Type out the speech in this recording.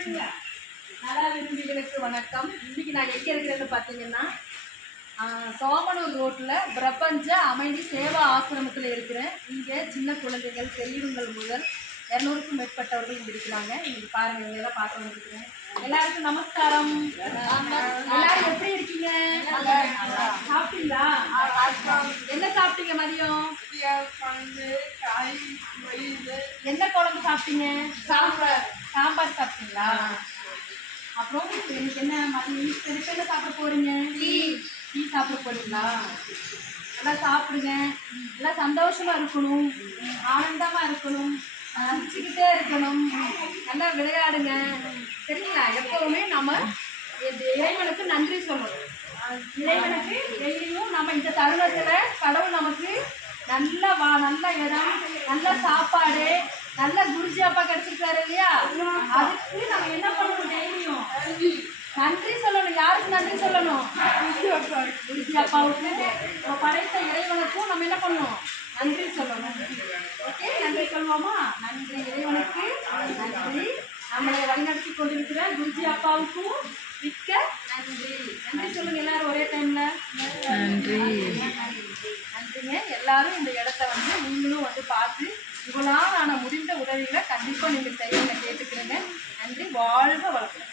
நல விரும்பிகளுக்கு வணக்கம். இன்னைக்கு நான் எங்கே இருக்கிறேன்னு பார்த்தீங்கன்னா சோமனூர் ரோட்டில் பிரபஞ்ச அமைதி சேவா ஆசிரமத்தில் இருக்கிறேன். இங்கே சின்ன குழந்தைகள் பெரியவங்கள் முதல் இரநூறுக்கும் மேற்பட்டவர்கள் இங்கே இருக்கிறாங்க. இன்னைக்கு பாருங்க இவங்க எல்லாம் பார்க்க இருக்கிறேன் எல்லாருக்கும் நமஸ்காரம். எல்லாரும் எப்படி இருக்கீங்க? சாப்பிட்டீங்களா? என்ன சாப்பிட்டீங்க மதியம்? என்ன குழம்பு சாப்பிட்டீங்க? சாம்பார். சாம்பார் சாப்பிட்டீங்களா? அப்புறம் எனக்கு என்ன மதியம் இப்போ என்ன சாப்பிட போறீங்க? டீ. டீ சாப்பிட போறீங்களா? நல்லா சாப்பிடுங்க. எல்லாம் சந்தோஷமா இருக்கணும். ஆனந்தமா இருக்கணும். ரசிச்சுக்கிட்டே இருக்கணும். நல்லா விளையாடுங்க. சரிங்களா? எப்பவுமே நம்ம இறைவனுக்கு நன்றி சொல்லணும். இறைவனுக்கு டெய்லியும் நம்ம இந்த தருணத்துல கடவுள் நமக்கு நல்ல வா நல்ல இடம் நல்ல சாப்பாடு நல்ல குருஜி அப்பா கிடைச்சிருக்காரு இல்லையா? அதுக்கு நம்ம என்ன பண்ணணும் டெய்லியும்? நன்றி சொல்லணும். யாருக்கு நன்றி சொல்லணும்? குருஜி அப்பாவுக்கு. நம்ம படைத்த இறைவனுக்கும் நம்ம என்ன பண்ணணும்? நன்றி சொல்லணும். ஓகே? நன்றி சொல்லுவோமா? நன்றி இறைவனுக்கு. நன்றி. நம்மளை வழிநடத்தி கொண்டிருக்கிற குருஜி அப்பாவுக்கும் மிக்க நன்றி. நன்றி சொல்லுங்க எல்லாரும் ஒரே டைம்ல நன்றி. நன்றிங்க. எல்லாரும் இந்த இடத்த வந்து நீங்களும் வந்து பார்த்து இவ்வளோ நான் முடிந்த உதவிகளை கண்டிப்பாக நீங்கள் செய்ய கேட்டுக்கிறேங்க. நன்றி வாழ்க வளர்க்குறேன்